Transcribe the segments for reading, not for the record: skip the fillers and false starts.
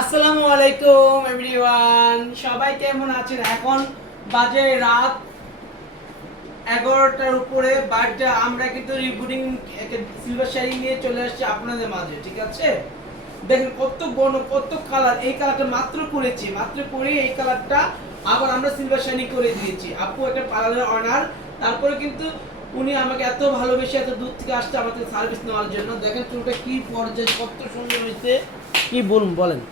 আসসালামু আলাইকুম এভরিওয়ান, সবাই কেমন আছেন? এখন বাজে রাত 11টার উপরে, বাট আমরা কিন্তু রিবুটিং সিলভার শাড়ি নিয়ে চলে আসছি আপনাদের মাঝে, ঠিক আছে? দেখেন কত বড় কত কালার, এই কালারটা মাত্র করেছি, মাত্র করে এই কালারটা আবার আমরা সিলভার শাইনিং করে দিয়েছি। আপু একটা পার্লারের অনার, তারপরে কিন্তু উনি আমাকে এত ভালোবেসে এত দূর থেকে আসছে আমাদের সার্ভিস নেওয়ার জন্য। দেখেন চুলটা কি পর্যায়ে কত সুন্দর হয়েছে, কি বলুন বলেন।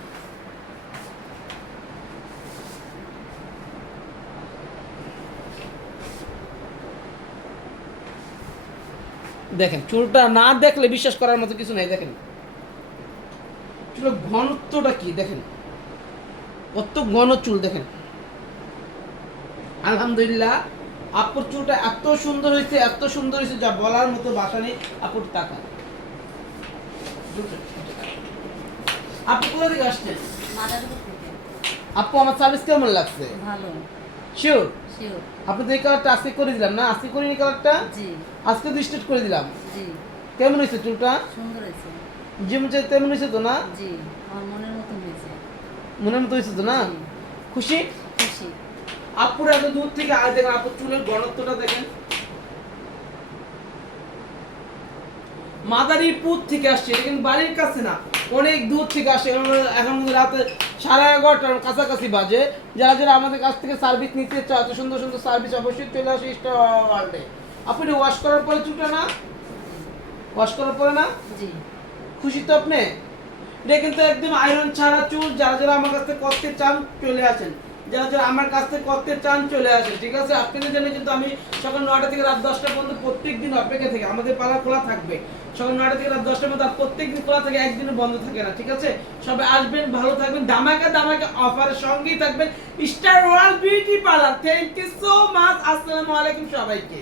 দেখেন চুলটা না দেখলে বিশ্বাস করার মতো কিছু নাই। দেখেন চুলের ঘনত্বটা কি, দেখেন কত ঘন চুল। দেখেন আলহামদুলিল্লাহ, আপুর চুলটা এত সুন্দর হয়েছে, এত সুন্দর হয়েছে যা বলার মতো ভাষা নেই। আপুর টাকা, আপু কোথা থেকে আসছেন? মাদারীপুর থেকে। আপু আমার সার্ভিস কেমন লাগছে? ভালো। শিওর? শিওর। আপনি তো এই কালারটা আজকে করে দিলাম না? আজকে করিনি কালারটা? জি। আজকে তো স্ট্রেট করে দিলাম। জি। কেমন হয়েছে চুলটা? সুন্দর হয়েছে। যেমন চাই তেমন হয়েছে তো না? জি। আমার মনের মতন হয়েছে। মনের মতো হয়েছে তো না? জি। খুশি? খুশি। আপুর এত দূর থেকে আজ দেখেন, আপুর চুলের ঘনত্বটা দেখেন। মাদারীপুর থেকে আসছে, এটা কিন্তু বাড়ির কাছে না, অনেক দূর থেকে আসছে। এখন রাতে 11:30টার কাছাকাছি বাজে। যারা যারা আমাদের কাছ থেকে সার্ভিস নিতে চাও, এত সুন্দর সুন্দর সার্ভিস, অবশ্যই চলে আসে স্টার ওয়ার্ল্ডে। আপনি ওয়াশ করার পরে চুলটা না, ওয়াশ করার পরে না, জি। খুশি তো আপনি? এটা কিন্তু একদম আয়রন ছাড়া চুল। যারা যারা আমার কাছ থেকে করতে চান চলে আসেন, যারা যারা আমার কাছ থেকে করতে চান চলে আসেন, ঠিক আছে? আপনাদের জন্য কিন্তু আমি সকাল 9টা থেকে রাত 10টা পর্যন্ত প্রত্যেক দিন অপেক্ষা থেকে আমাদের পাড়া খোলা থাকবে। সকাল 9টা থেকে রাত 10টার মধ্যে প্রত্যেক দিন খোলা থাকে, একদিনও বন্ধ থাকে না, ঠিক আছে? সবাই আসবেন, ভালো থাকবেন, ধামাকা ধামাকা অফারের সঙ্গেই থাকবেন Star World Beauty Parlour. Thank you so much. আসসালামু আলাইকুম সবাইকে।